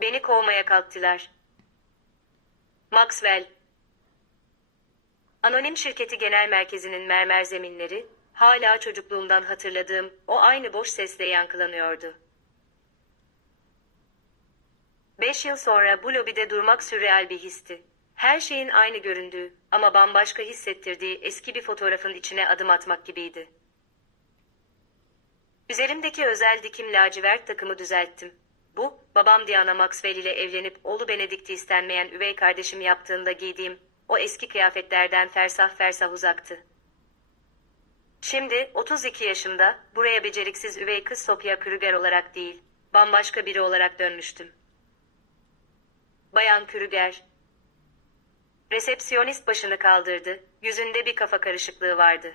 Beni kovmaya kalktılar. Maxwell. Anonim şirketi genel merkezinin mermer zeminleri, hala çocukluğumdan hatırladığım o aynı boş sesle yankılanıyordu. 5 yıl sonra bu lobide durmak sürreal bir histi. Her şeyin aynı göründüğü ama bambaşka hissettirdiği eski bir fotoğrafın içine adım atmak gibiydi. Üzerimdeki özel dikim lacivert takımı düzelttim. Bu, babam Diana Maxwell ile evlenip oğlu Benedict'i istenmeyen üvey kardeşim yaptığında giydiğim o eski kıyafetlerden fersah fersah uzaktı. Şimdi 32 yaşımda buraya beceriksiz üvey kız Sophia Kruger olarak değil, bambaşka biri olarak dönmüştüm. Bayan Kruger. Resepsiyonist başını kaldırdı, yüzünde bir kafa karışıklığı vardı.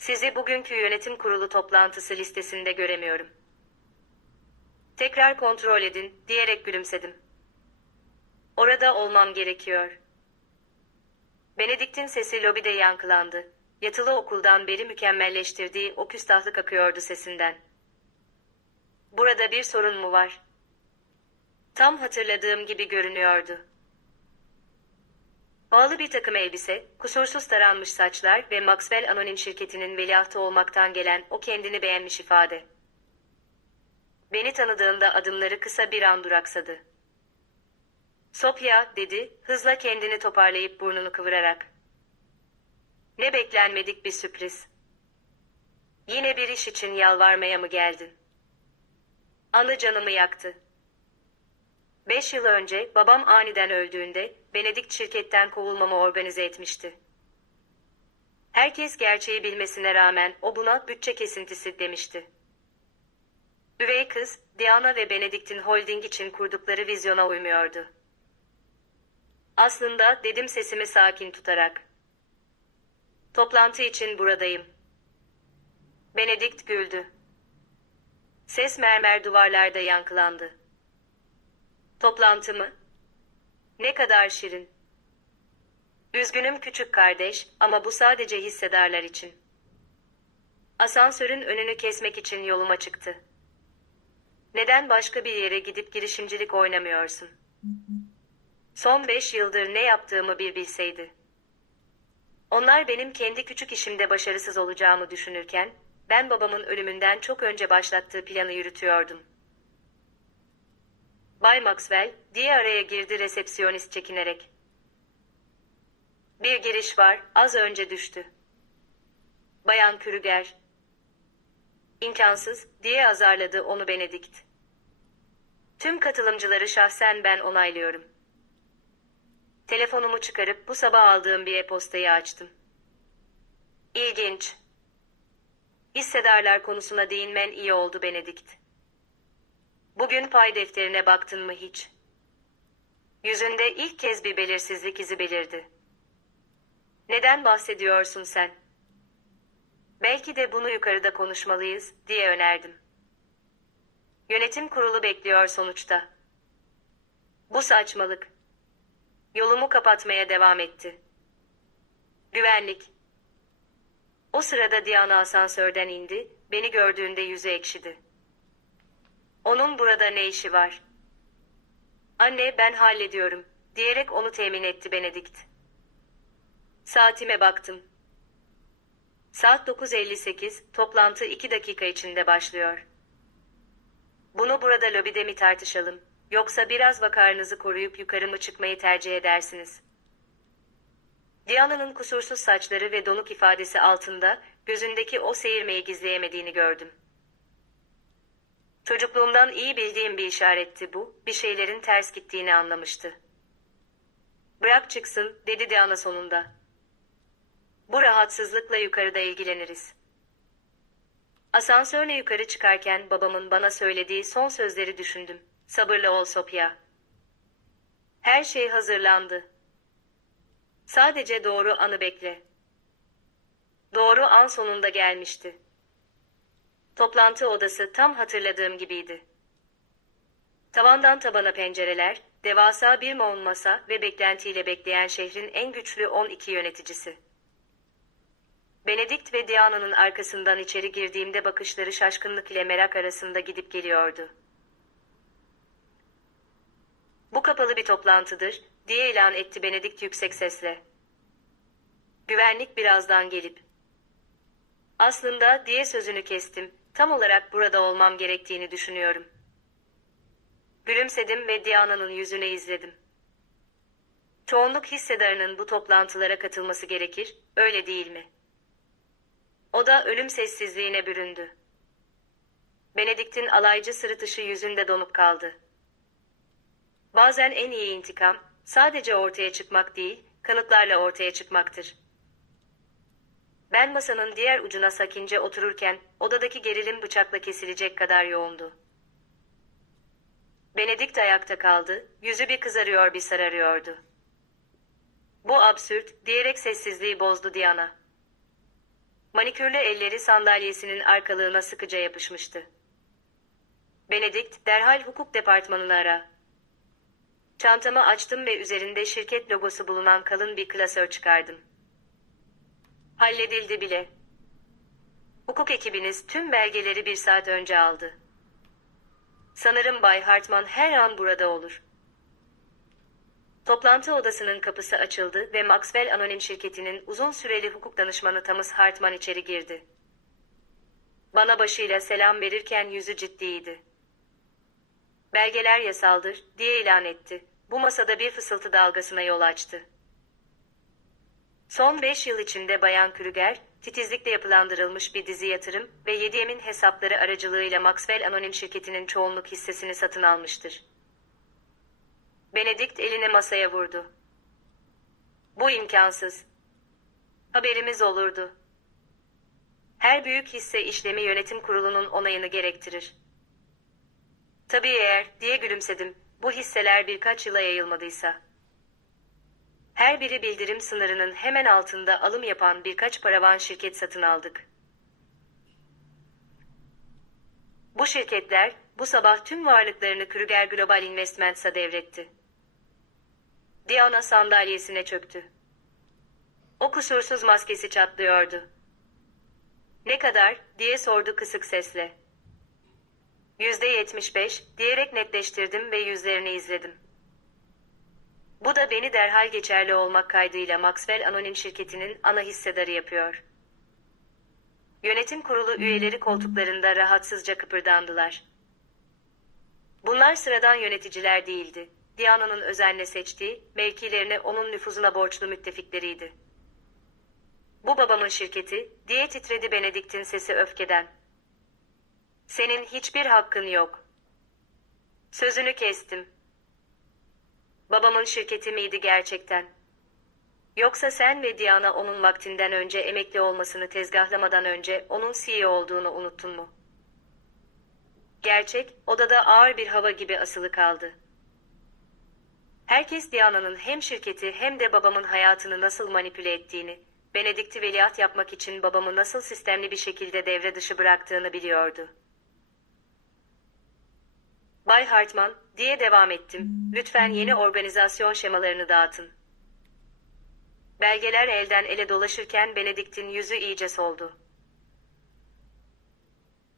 Sizi bugünkü yönetim kurulu toplantısı listesinde göremiyorum. Tekrar kontrol edin, diyerek gülümsedim. Orada olmam gerekiyor. Benedict'in sesi lobide yankılandı. Yatılı okuldan beri mükemmelleştirdiği o küstahlık akıyordu sesinden. Burada bir sorun mu var? Tam hatırladığım gibi görünüyordu. Pahalı bir takım elbise, kusursuz taranmış saçlar ve Maxwell Anonim şirketinin veliahtı olmaktan gelen o kendini beğenmiş ifade. Beni tanıdığında adımları kısa bir an duraksadı. Sophia, dedi, hızla kendini toparlayıp burnunu kıvırarak. Ne beklenmedik bir sürpriz. Yine bir iş için yalvarmaya mı geldin? Anı canımı yaktı. 5 yıl önce babam aniden öldüğünde Benedict şirketten kovulmamı organize etmişti. Herkes gerçeği bilmesine rağmen o buna bütçe kesintisi demişti. Üvey kız, Diana ve Benedict'in holding için kurdukları vizyona uymuyordu. Aslında, dedim sesimi sakin tutarak. Toplantı için buradayım. Benedict güldü. Ses mermer duvarlarda yankılandı. Toplantı mı? Ne kadar şirin. Üzgünüm küçük kardeş ama bu sadece hissedarlar için. Asansörün önünü kesmek için yoluma çıktı. Neden başka bir yere gidip girişimcilik oynamıyorsun? Son 5 yıldır ne yaptığımı bir bilseydi. Onlar benim kendi küçük işimde başarısız olacağımı düşünürken, ben babamın ölümünden çok önce başlattığı planı yürütüyordum. Bay Maxwell, diye araya girdi resepsiyonist çekinerek. Bir giriş var, az önce düştü. Bayan Kruger. İmkansız, diye azarladı onu Benedict. Tüm katılımcıları şahsen ben onaylıyorum. Telefonumu çıkarıp bu sabah aldığım bir e-postayı açtım. İlginç. Hissedarlar konusuna değinmen iyi oldu Benedict. Bugün pay defterine baktın mı hiç? Yüzünde ilk kez bir belirsizlik izi belirdi. Neden bahsediyorsun sen? Belki de bunu yukarıda konuşmalıyız, diye önerdim. Yönetim kurulu bekliyor sonuçta. Bu saçmalık. Yolumu kapatmaya devam etti. Güvenlik. O sırada Diana asansörden indi, beni gördüğünde yüzü ekşidi. Onun burada ne işi var? Anne ben hallediyorum, diyerek onu temin etti Benedict. Saatime baktım. Saat 9:58, toplantı 2 dakika içinde başlıyor. Bunu burada lobide mi tartışalım, yoksa biraz vakarınızı koruyup yukarı mı çıkmayı tercih edersiniz? Diana'nın kusursuz saçları ve donuk ifadesi altında, gözündeki o seyirmeyi gizleyemediğini gördüm. Çocukluğumdan iyi bildiğim bir işaretti bu, bir şeylerin ters gittiğini anlamıştı. Bırak çıksın, dedi Diana sonunda. Bu rahatsızlıkla yukarıda ilgileniriz. Asansörle yukarı çıkarken babamın bana söylediği son sözleri düşündüm. Sabırlı ol Sophia. Her şey hazırlandı. Sadece doğru anı bekle. Doğru an sonunda gelmişti. Toplantı odası tam hatırladığım gibiydi. Tavandan tabana pencereler, devasa bir maun masa ve beklentiyle bekleyen şehrin en güçlü 12 yöneticisi. Benedikt ve Diana'nın arkasından içeri girdiğimde bakışları şaşkınlık ile merak arasında gidip geliyordu. "Bu kapalı bir toplantıdır," diye ilan etti Benedikt yüksek sesle. Güvenlik birazdan gelip. "Aslında," diye sözünü kestim, "tam olarak burada olmam gerektiğini düşünüyorum." Gülümsedim ve Diana'nın yüzüne izledim. "Çoğunluk hissedarının bu toplantılara katılması gerekir, öyle değil mi?" O da ölüm sessizliğine büründü. Benedikt'in alaycı sırıtışı yüzünde donup kaldı. "Bazen en iyi intikam, sadece ortaya çıkmak değil, kanıtlarla ortaya çıkmaktır." Ben masanın diğer ucuna sakince otururken, odadaki gerilim bıçakla kesilecek kadar yoğundu. Benedikt ayakta kaldı, yüzü bir kızarıyor bir sararıyordu. "Bu absürt," diyerek sessizliği bozdu Diana. Manikürlü elleri sandalyesinin arkalığına sıkıca yapışmıştı. "Benedikt, derhal hukuk departmanını ara." Çantamı açtım ve üzerinde şirket logosu bulunan kalın bir klasör çıkardım. "Halledildi bile. Hukuk ekibiniz tüm belgeleri 1 saat önce aldı. Sanırım Bay Hartman her an burada olur." Toplantı odasının kapısı açıldı ve Maxwell Anonim şirketinin uzun süreli hukuk danışmanı Thomas Hartman içeri girdi. Bana başıyla selam verirken yüzü ciddiydi. "Belgeler yasaldır," diye ilan etti. Bu masada bir fısıltı dalgasına yol açtı. Son 5 yıl içinde Bayan Krüger, titizlikle yapılandırılmış bir dizi yatırım ve 7M'in hesapları aracılığıyla Maxwell Anonim şirketinin çoğunluk hissesini satın almıştır. Benedikt elini masaya vurdu. "Bu imkansız. Haberimiz olurdu. Her büyük hisse işlemi yönetim kurulunun onayını gerektirir." "Tabii eğer," diye gülümsedim, "bu hisseler birkaç yıla yayılmadıysa." Her biri bildirim sınırının hemen altında alım yapan birkaç paravan şirket satın aldık. Bu şirketler, bu sabah tüm varlıklarını Krüger Global Investments'a devretti. Diana sandalyesine çöktü. O kusursuz maskesi çatlıyordu. "Ne kadar?" diye sordu kısık sesle. "%75," diyerek netleştirdim ve yüzlerini izledim. Bu da beni derhal geçerli olmak kaydıyla Maxwell Anonim şirketinin ana hissedarı yapıyor. Yönetim kurulu üyeleri koltuklarında rahatsızca kıpırdandılar. Bunlar sıradan yöneticiler değildi. Diana'nın özenle seçtiği, mevkilerine onun nüfuzuna borçlu müttefikleriydi. "Bu babamın şirketi," diye titredi Benedikt'in sesi öfkeden. "Senin hiçbir hakkın yok." Sözünü kestim. "Babamın şirketi miydi gerçekten? Yoksa sen ve Diana onun vaktinden önce emekli olmasını tezgahlamadan önce onun CEO olduğunu unuttun mu?" Gerçek, odada ağır bir hava gibi asılı kaldı. Herkes Diana'nın hem şirketi hem de babamın hayatını nasıl manipüle ettiğini, Benedikt'i veliaht yapmak için babamı nasıl sistemli bir şekilde devre dışı bıraktığını biliyordu. "Bay Hartman," diye devam ettim, "lütfen yeni organizasyon şemalarını dağıtın." Belgeler elden ele dolaşırken Benedikt'in yüzü iyice soldu.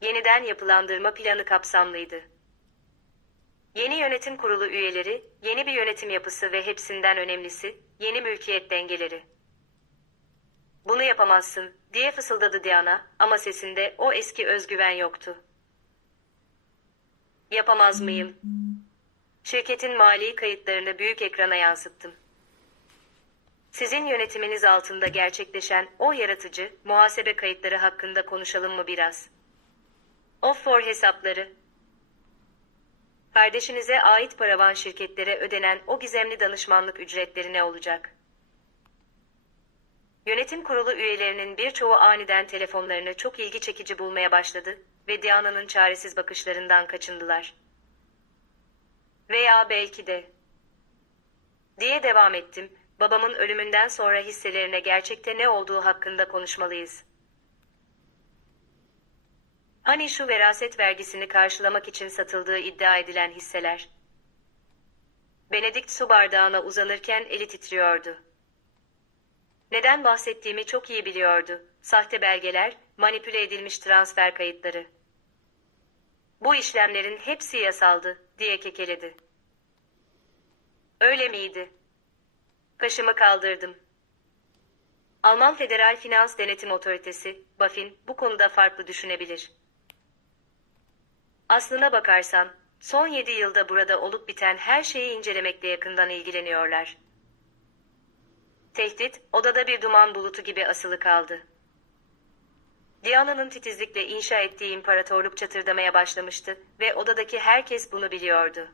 Yeniden yapılandırma planı kapsamlıydı. Yeni yönetim kurulu üyeleri, yeni bir yönetim yapısı ve hepsinden önemlisi, yeni mülkiyet dengeleri. "Bunu yapamazsın," diye fısıldadı Diana, ama sesinde o eski özgüven yoktu. "Yapamaz mıyım?" Şirketin mali kayıtlarını büyük ekrana yansıttım. "Sizin yönetiminiz altında gerçekleşen o yaratıcı muhasebe kayıtları hakkında konuşalım mı biraz? Offshore hesapları. Kardeşinize ait paravan şirketlere ödenen o gizemli danışmanlık ücretleri ne olacak?" Yönetim kurulu üyelerinin birçoğu aniden telefonlarını çok ilgi çekici bulmaya başladı ve Diana'nın çaresiz bakışlarından kaçındılar. "Veya belki de," diye devam ettim, "babamın ölümünden sonra hisselerine gerçekte ne olduğu hakkında konuşmalıyız. Hani şu veraset vergisini karşılamak için satıldığı iddia edilen hisseler." Benedikt su bardağına uzanırken eli titriyordu. Neden bahsettiğimi çok iyi biliyordu. sahte belgeler, manipüle edilmiş transfer kayıtları. Bu işlemlerin hepsi yasaldı, diye kekeledi. Öyle miydi? Kaşımı kaldırdım. Alman Federal Finans Denetim Otoritesi, BaFin, bu konuda farklı düşünebilir. Aslına bakarsan, son 7 yılda burada olup biten her şeyi incelemekle yakından ilgileniyorlar. Tehdit, odada bir duman bulutu gibi asılı kaldı. Diana'nın titizlikle inşa ettiği imparatorluk çatırdamaya başlamıştı ve odadaki herkes bunu biliyordu.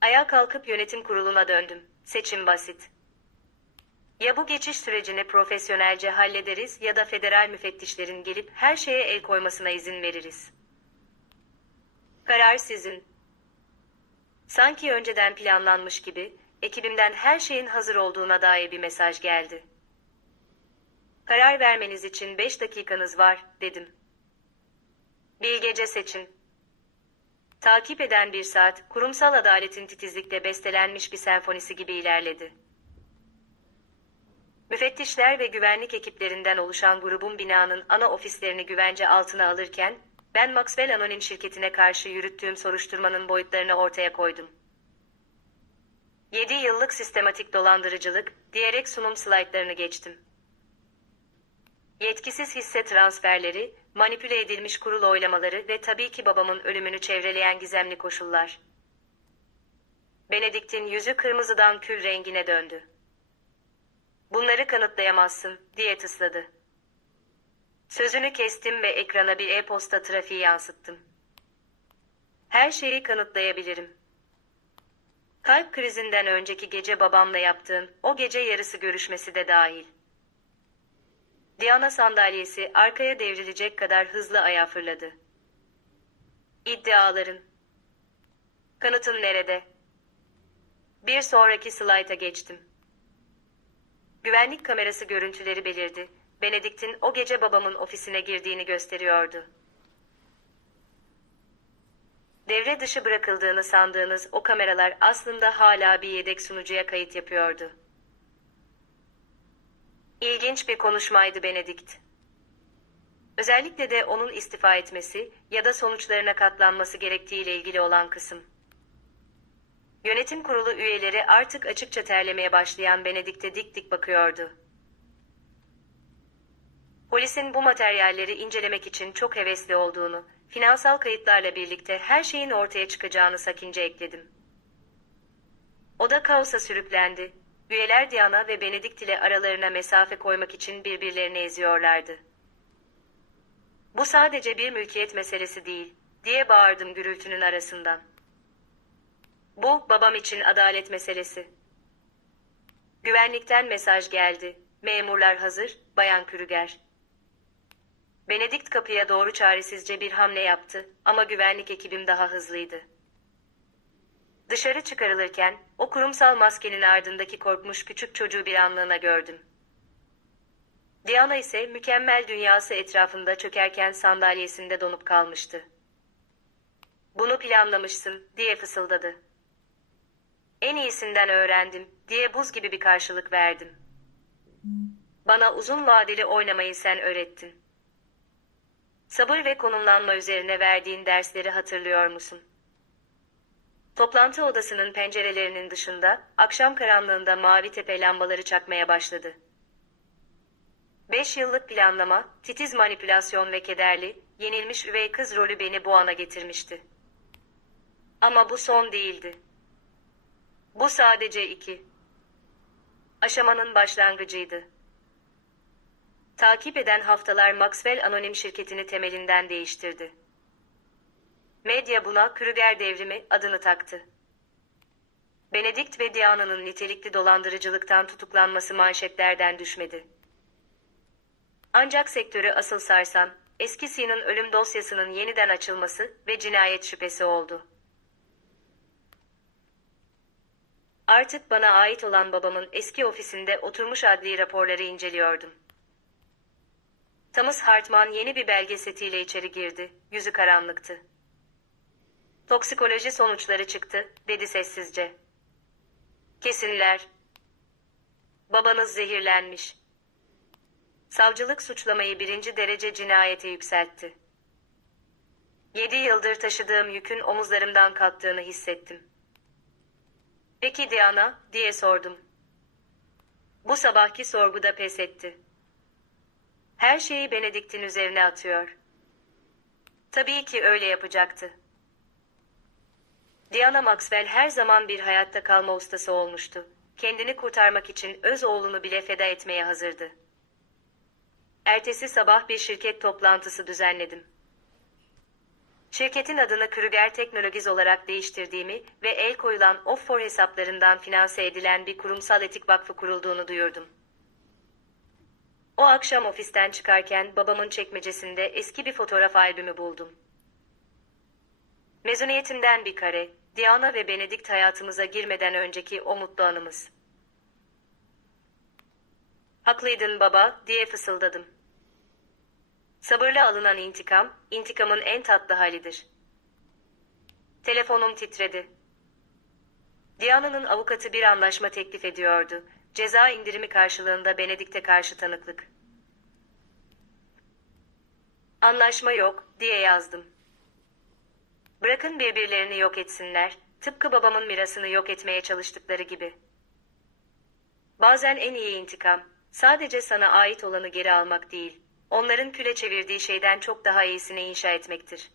Ayağa kalkıp yönetim kuruluna döndüm. Seçim basit. Ya bu geçiş sürecini profesyonelce hallederiz ya da federal müfettişlerin gelip her şeye el koymasına izin veririz. Karar sizin. Sanki önceden planlanmış gibi, ekibimden her şeyin hazır olduğuna dair bir mesaj geldi. Karar vermeniz için 5 dakikanız var, dedim. Bilgece seçin. Takip eden bir saat, kurumsal adaletin titizlikle bestelenmiş bir senfonisi gibi ilerledi. Müfettişler ve güvenlik ekiplerinden oluşan grubun binanın ana ofislerini güvence altına alırken, ben Maxwell Anonim şirketine karşı yürüttüğüm soruşturmanın boyutlarını ortaya koydum. 7 yıllık sistematik dolandırıcılık, diyerek sunum slaytlarını geçtim. Yetkisiz hisse transferleri, manipüle edilmiş kurul oylamaları ve tabii ki babamın ölümünü çevreleyen gizemli koşullar. Benedikt'in yüzü kırmızıdan kül rengine döndü. Bunları kanıtlayamazsın, diye tısladı. Sözünü kestim ve ekrana bir e-posta trafiği yansıttım. Her şeyi kanıtlayabilirim. Kalp krizinden önceki gece babamla yaptığın o gece yarısı görüşmesi de dahil. Diana sandalyesi arkaya devrilecek kadar hızlı ayağa fırladı. İddiaların. Kanıtın nerede? Bir sonraki slayta geçtim. Güvenlik kamerası görüntüleri belirdi. Benedikt'in o gece babamın ofisine girdiğini gösteriyordu. Devre dışı bırakıldığını sandığınız o kameralar aslında hala bir yedek sunucuya kayıt yapıyordu. İlginç bir konuşmaydı Benedikt. Özellikle de onun istifa etmesi ya da sonuçlarına katlanması gerektiğiyle ilgili olan kısım. Yönetim kurulu üyeleri artık açıkça terlemeye başlayan Benedikt'e dik dik bakıyordu. Polisin bu materyalleri incelemek için çok hevesli olduğunu, finansal kayıtlarla birlikte her şeyin ortaya çıkacağını sakince ekledim. Oda kaosa sürüklendi. Üyeler Diana ve Benedikt ile aralarına mesafe koymak için birbirlerini eziyorlardı. Bu sadece bir mülkiyet meselesi değil, diye bağırdım gürültünün arasından. Bu, babam için adalet meselesi. Güvenlikten mesaj geldi. Memurlar hazır, Bayan Krüger. Benedikt kapıya doğru çaresizce bir hamle yaptı ama güvenlik ekibim daha hızlıydı. Dışarı çıkarılırken, o kurumsal maskenin ardındaki korkmuş küçük çocuğu bir anlığına gördüm. Diana ise mükemmel dünyası etrafında çökerken sandalyesinde donup kalmıştı. Bunu planlamışsın, diye fısıldadı. En iyisinden öğrendim, diye buz gibi bir karşılık verdim. Bana uzun vadeli oynamayı sen öğrettin. Sabır ve konumlanma üzerine verdiğin dersleri hatırlıyor musun? Toplantı odasının pencerelerinin dışında, akşam karanlığında mavi tepe lambaları çakmaya başladı. 5 yıllık planlama, titiz manipülasyon ve kederli, yenilmiş üvey kız rolü beni bu ana getirmişti. Ama bu son değildi. Bu sadece 2 aşamanın başlangıcıydı. Takip eden haftalar Maxwell Anonim şirketini temelinden değiştirdi. Medya buna Krüger devrimi adını taktı. Benedikt ve Diana'nın nitelikli dolandırıcılıktan tutuklanması manşetlerden düşmedi. Ancak sektörü asıl sarsan, eski Sin'in ölüm dosyasının yeniden açılması ve cinayet şüphesi oldu. Artık bana ait olan babamın eski ofisinde oturmuş adli raporları inceliyordum. Thomas Hartman yeni bir belge setiyle içeri girdi, yüzü karanlıktı. Toksikoloji sonuçları çıktı, dedi sessizce. Kesinler. Babanız zehirlenmiş. Savcılık suçlamayı 1. derece cinayete yükseltti. 7 yıldır taşıdığım yükün omuzlarımdan kalktığını hissettim. "Peki Diana?" diye sordum. Bu sabahki sorguda pes etti. Her şeyi Benedikt'in üzerine atıyor. Tabii ki öyle yapacaktı. Diana Maxwell her zaman bir hayatta kalma ustası olmuştu. Kendini kurtarmak için öz oğlunu bile feda etmeye hazırdı. Ertesi sabah bir şirket toplantısı düzenledim. Şirketin adını Kruger Technologies olarak değiştirdiğimi ve el koyulan offshore hesaplarından finanse edilen bir kurumsal etik vakfı kurulduğunu duyurdum. O akşam ofisten çıkarken babamın çekmecesinde eski bir fotoğraf albümü buldum. Mezuniyetimden bir kare, Diana ve Benedikt hayatımıza girmeden önceki o mutlu anımız. "Haklıydın baba," diye fısıldadım. Sabırla alınan intikam, intikamın en tatlı halidir. Telefonum titredi. Diana'nın avukatı bir anlaşma teklif ediyordu. Ceza indirimi karşılığında Benedikt'e karşı tanıklık. "Anlaşma yok," diye yazdım. "Bırakın birbirlerini yok etsinler, tıpkı babamın mirasını yok etmeye çalıştıkları gibi. Bazen en iyi intikam, sadece sana ait olanı geri almak değil, onların küle çevirdiği şeyden çok daha iyisini inşa etmektir."